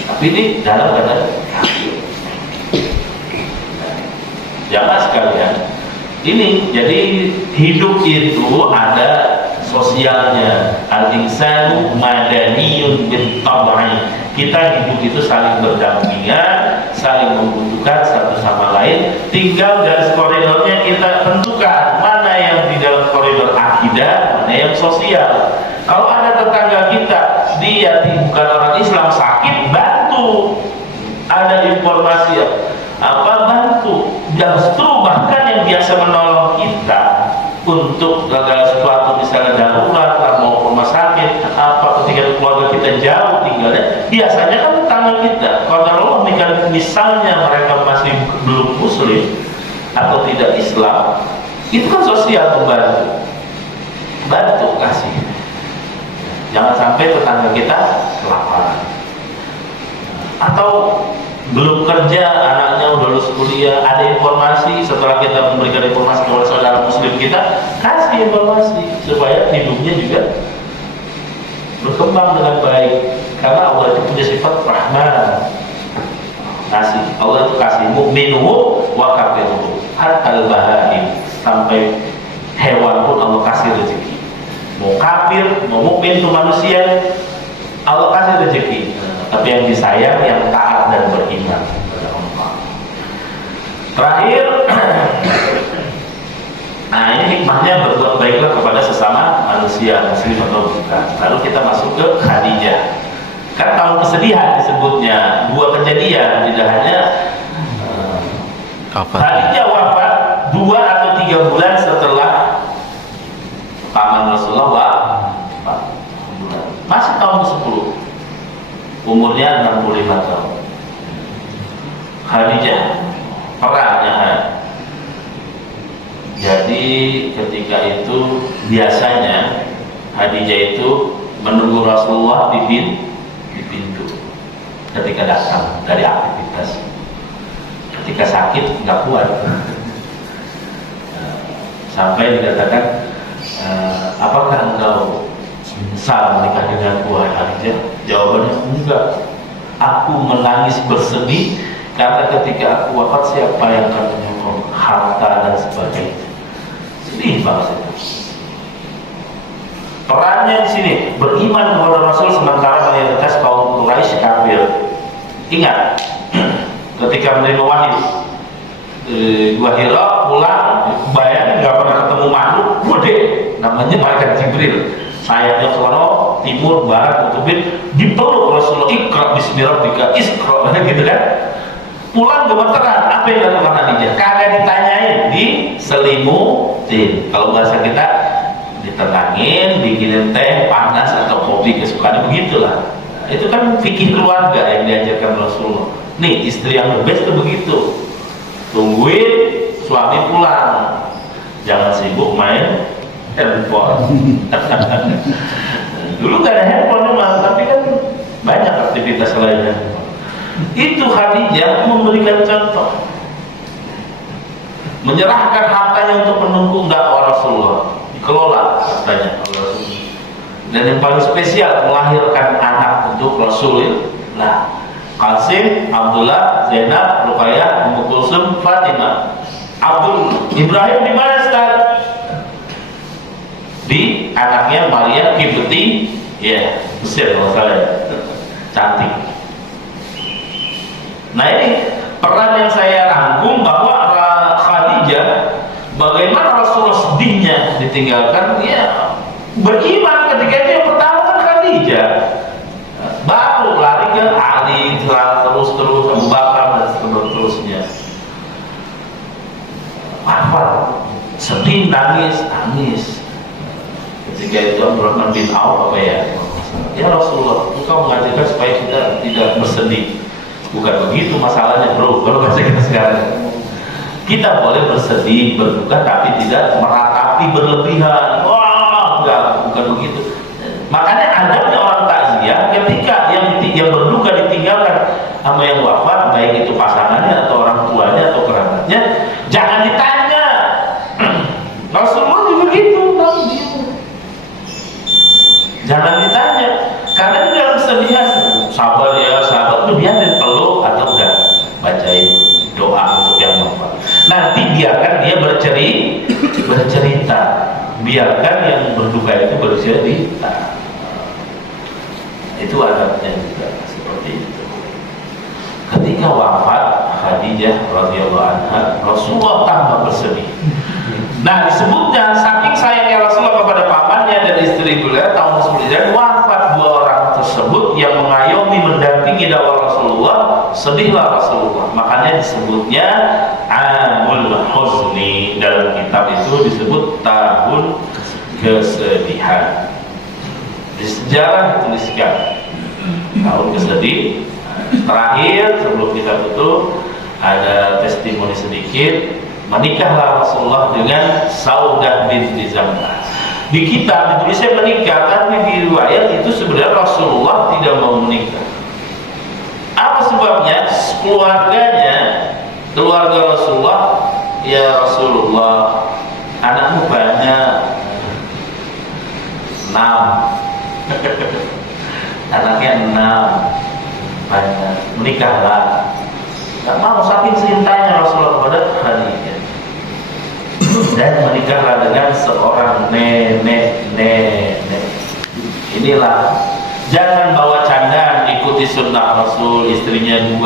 Tapi ini dalam keadaan kafir. Jamaah sekalian, ini jadi hidup itu ada sosialnya. Al-insanu madaniyun bin tab'i. Kita hidup itu saling berdampingan, saling membutuhkan satu sama lain. Tinggal garis koridornya kita tentukan mana yang di dalam koridor akidah, mana yang sosial. Kalau ada tetangga kita, dia bukan orang Islam, sakit, bantu. Ada informasi bantu. Justru bahkan yang biasa menolong kita untuk segala sesuatu, misalnya darurat, mau ke rumah sakit, ketika keluarga kita jauh tinggalnya, biasanya kan tetangga kita. Kalau Allah misalnya mereka masih belum muslim atau tidak Islam, itu kan sosial, membantu, kasih. Jangan sampai tetangga kita kelaparan. Atau belum kerja, anaknya udah lulus kuliah, ada informasi, setelah kita memberikan informasi kepada saudara muslim kita, kasih informasi supaya hidupnya juga berkembang dengan baik. Karena Allah itu punya sifat rahman, kasih. Allah itu kasih mu'minuhu wa kafiruhu hatta al-bahaim, sampai hewan pun Allah kasih rezeki. Mau kafir, mau mukmin itu manusia, Allah kasih rezeki. Tapi yang disayang yang taat dan beriman kepada Allah. Terakhir, nah ini hikmahnya berbuat baiklah kepada sesama manusia, muslim atau bukan. Lalu kita masuk ke Khadijah. Kan tahun kesedihan disebutnya, dua kejadian, tidak hanya Khadijah wafat 2 atau 3 bulan setelah paman Rasulullah wafat. Masih tahun ke-10, umurnya 65 tahun. Khadijah perannya. Jadi ketika itu biasanya Khadijah itu menunggu Rasulullah di pintu ketika datang dari aktivitas. Ketika sakit nggak kuat, sampai dikatakan, apakah engkau menyesal menikah dengan wahai Khadijah? Jawabannya, enggak. Aku menangis bersedih karena ketika aku wafat siapa yang akan menyokong harta dan sebagainya. Sedih banget itu. Perannya di sini beriman kepada Rasul sementara mayoritas kaum Quraisy kafir. Ingat, ketika menerima wahyu Gua Hira pulang, bayangin nggak pernah ketemu makhluk gede, namanya malaikat Jibril. Sayapnya ke timur, barat, kutubin, dipeluk Rasulullah. Iqra bismi rabbika, Isra, gitu kan? Pulang gemeteran, apa yang dilakukan Khadijah? Kagak ditanyain, diselimutin. Kalau bahasa kita, ditenangin, bikinin teh panas atau kopi kesukaan, begitulah. Itu kan fikih keluarga yang diajarkan Rasulullah. Nih istri yang the best itu begitu. Tungguin suami pulang, jangan sibuk main handphone. Dulu gak ada handphone memang, tapi kan banyak aktivitas lainnya. Itu Khadijah memberikan contoh, menyerahkan hartanya untuk mendukung dakwah Rasulullah, dikelola hartanya oleh Rasulullah. Dan yang paling spesial, melahirkan anak untuk Rasulullah. Qasim, Abdullah, Zainab, Ruqayyah, Ummu Kulsum, Fatimah. Abdul Ibrahim di mana Ustaz? Di anaknya Maria Kibti, ya, Mesir kalau salah ya. Cantik. Nah ini peran yang saya rangkum bahwa Khadijah, bagaimana Rasulullah sedihnya ditinggalkan, ya beriman ketika itu yang pertama kan Khadijah. Baru lari ke Ali, terus Abu Bakar dan seterusnya. Apa? Sedih, nangis. Ketika itu Abdurrahman bin Auf apa ya? Ya Rasulullah, engkau mengajarkan supaya kita tidak bersedih. Bukan begitu masalahnya, bro. Kalau bahasa kita sekarang, kita boleh bersedih, berduka, tapi tidak meratapi berlebihan. Wah, enggak, bukan begitu. Makanya adabnya orang takziah, ketika yang berduka ditinggalkan sama yang wafat, baik itu pasangannya atau orang tuanya atau kerabatnya, jangan ditanya. Rasulullah juga gitu, jangan ditanya, karena itu dalam kesedihan. Sabar ya, sabar, udah biarin peluk atau udah bacain doa untuk yang wafat. Nanti biarkan dia bercerita, biarkan yang berduka itu bercerita. Itu adabnya juga seperti itu. Ketika wafat Khadijah radhiyallahu anha, Rasulullah tambah bersedih. Nah disebutnya saking sayangnya Rasulullah kepada pamannya dan istri beliau tahun 10 dan wafat 2 orang tersebut yang mengayomi mendampingi dakwah Rasulullah, sedihlah Rasulullah. Makanya disebutnya Amul Huzni, dalam kitab itu disebut tahun kesedihan. Di sejarah dituliskan tahun kesedih. Terakhir sebelum kita tutup, ada testimoni sedikit. Menikahlah Rasulullah dengan Saudah binti Zam'ah. Di kitab ditulisnya menikah, tapi di riwayat itu sebenarnya Rasulullah tidak mau menikah. Apa sebabnya? Keluarga Rasulullah, ya Rasulullah, anakmu banyak, 6, anaknya 6, banyak, menikahlah. Gak mau, saking cintanya Rasulullah kepada Khadijah, dan menikahlah dengan seorang nenek. Inilah, jangan bawa candaan, ikuti sunnah Rasul. Istrinya 2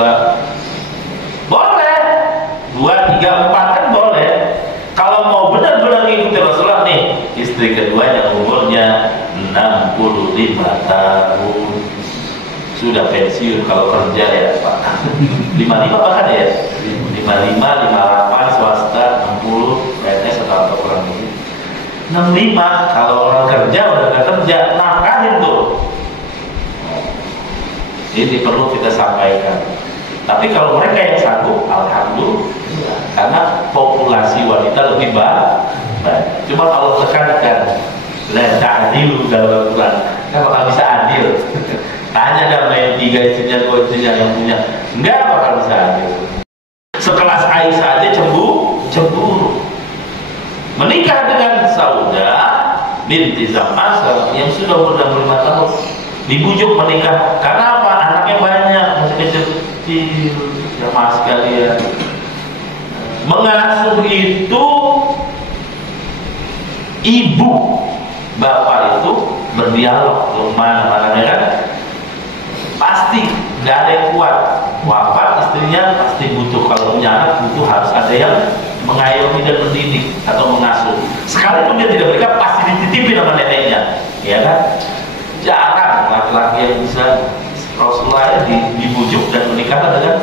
boleh, 2, 3, 4 kan boleh. Kalau mau benar-benar ikuti Rasulullah nih, istri keduanya umurnya 65 tahun, sudah pensiun kalau kerja ya Pak. 55 bahkan ya, 55, 58 swasta, 60 PNS atau kurang lebih 65. Kalau orang kerja udah gak kerja, nafkahin tuh. Ini perlu kita sampaikan. Tapi kalau mereka yang sanggup, alhamdulillah, karena populasi wanita lebih banyak. Cuma kalau tekankan la ta'dilu dalam Al-Quran, kan bakal bisa adil. Tanya sama yang 3 istrinya, 2 istrinya yang punya, enggak bakal bisa adil. Sekelas Aisyah aja cemburu. Menikah dengan Saudah binti Zam'ah yang sudah umur 65 tahun, dibujuk menikah karena apa? Anaknya banyak, masih kecil-kecil, jamaah sekalian. Mengasuh itu ibu, bapak itu berdialog, mana kan? Pasti nggak ada yang kuat. Wafat istrinya pasti butuh, kalau punya anak butuh, harus ada yang mengayomi dan mendidik atau mengasuh. Sekalipun dia tidak menikah, pasti dititipin sama neneknya, ya kan? Jarang laki-laki yang bisa. Rasulullah dibujuk dan menikah dengan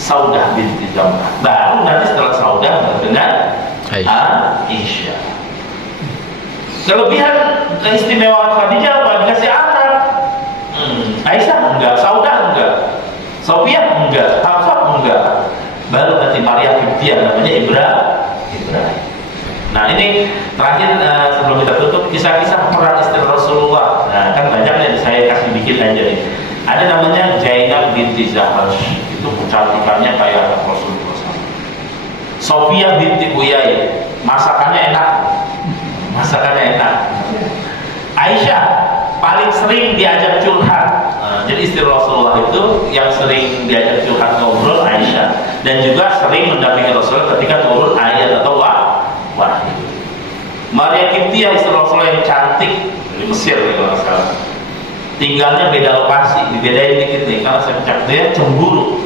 Saudah binti Zam'ah. Baru nanti setelah Saudah dengan Aisyah. Kelebihan keistimewaan Khadijah apa? Dikasih anak. Aisyah enggak, Saudah enggak, Sofia enggak, Hafsah enggak. Baru nanti Maria Qibtiyah, namanya Ibrahim. Nah ini terakhir, sebelum kita tutup, kisah-kisah perang istri Rasulullah. Nah kan banyak yang saya kasih bikin aja nih. Ada namanya Zainab binti Jahsh, itu kecantikannya kayak Rasulullah SAW. Sofia binti Huyai, masakannya enak. Aisyah paling sering diajak curhat. Jadi istri Rasulullah itu yang sering diajak curhat ngobrol Aisyah, dan juga sering mendampingi Rasulullah ketika turun ayat atau wahyu. Maria Qibtiyah, istri Rasulullah yang cantik di Mesir kalau nggak salah. Tinggalnya beda lokasi, dibedain dikit nih karena dia cemburu.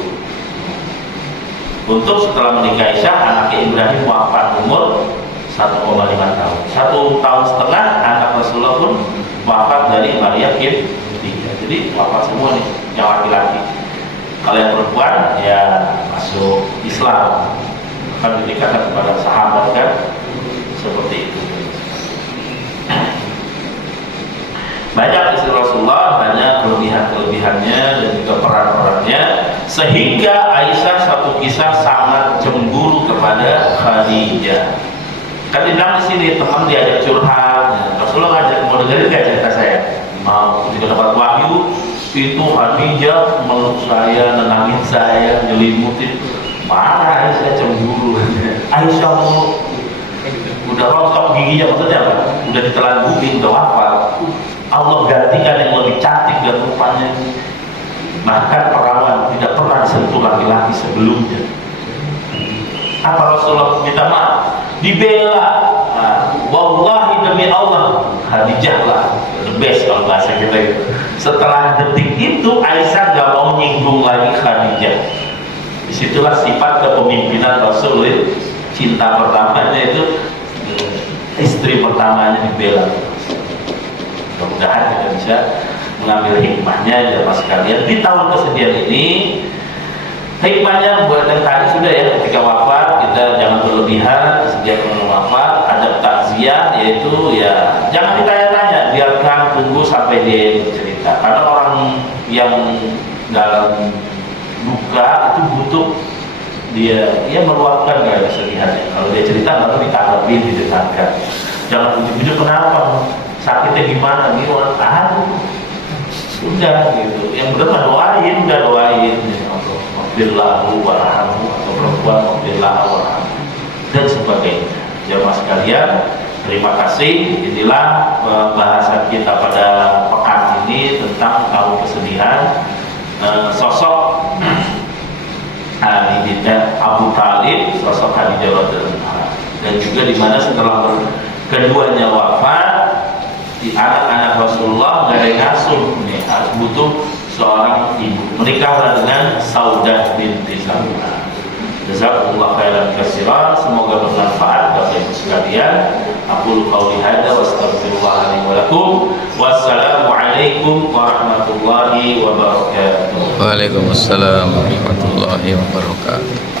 Untuk setelah menikah Aisyah, anaknya Ibrahim wafat umur 1,5 tahun. 1,5 tahun anak Rasulullah pun wafat dari Maria Qibtiyah. Jadi wafat semua nih yang laki-laki. Kalau yang perempuan ya masuk Islam, akan dinikahkan kepada sahabat kan, seperti itu. Banyak istri Rasulullah, banyak kelebihannya dan juga peran-perannya, sehingga Aisyah satu kisah sangat cemburu kepada Khadijah. Kan dibilang di sini teman diajak curhat, Rasulullah ngajak, mau dengerin nggak cerita saya? Mau. Ketika dapat wahyu, itu Khadijah meluk saya, nenangin saya, nyelimutin. Marah Aisyah, cemburu. Aisyah mau udah rontok giginya, maksudnya apa? Udah ditelan bumi, udah wafat. Allah gantikan yang lebih cantik dan rupanya. Bahkan perawan tidak pernah disentuh laki-laki sebelumnya. Apa Rasulullah minta maaf? Dibela. Wallahi demi Allah, Khadijah lah the best kalau bahasa kita gitu. Setelah detik itu Aisyah gak mau nyinggung lagi Khadijah. Disitulah sifat kepemimpinan Rasul. Cinta pertamanya itu, istri pertamanya dibela. Mudah-mudahan kita bisa mengambil hikmahnya jemaah sekalian di tahun kesedihan ini. Hikmahnya buat yang tadi sudah ya, ketika wafat kita jangan berlebihan. Sejak wafat ada takziah, yaitu ya jangan ditanya-tanya, biarkan tunggu sampai dia bercerita. Karena orang yang dalam duka itu butuh dia meluapkan gaya kesedihannya. Kalau dia cerita baru ditanggapin, didengarkan. Jangan ujuk-ujuk kenapa, sakitnya gimana, gimana, udah gitu. Yang benar doain, udah doain ya Allah, maghfirlahu warhamhu, atau perempuan maghfirlahu warhamhu dan sebagainya. Jamaah sekalian, terima kasih. Inilah pembahasan kita pada pekan ini tentang kaum kesedihan, sosok Abu Talib, sosok Khadijah radhiyallahu anha, dan juga di mana setelah keduanya wafat, di anak-anak Rasulullah nggak ada yang ngasuh nih, harus butuh seorang ibu. Menikahlah dengan Saudah binti Zam'ah. Jazakumullah khairan katsiran, semoga bermanfaat bagi ibu sekalian. Aqulu qouli hadza wa astaghfirullah li wa lakum. Wassalamu alaikum warahmatullahi wabarakatuh. Waalaikumsalam warahmatullahi wabarakatuh.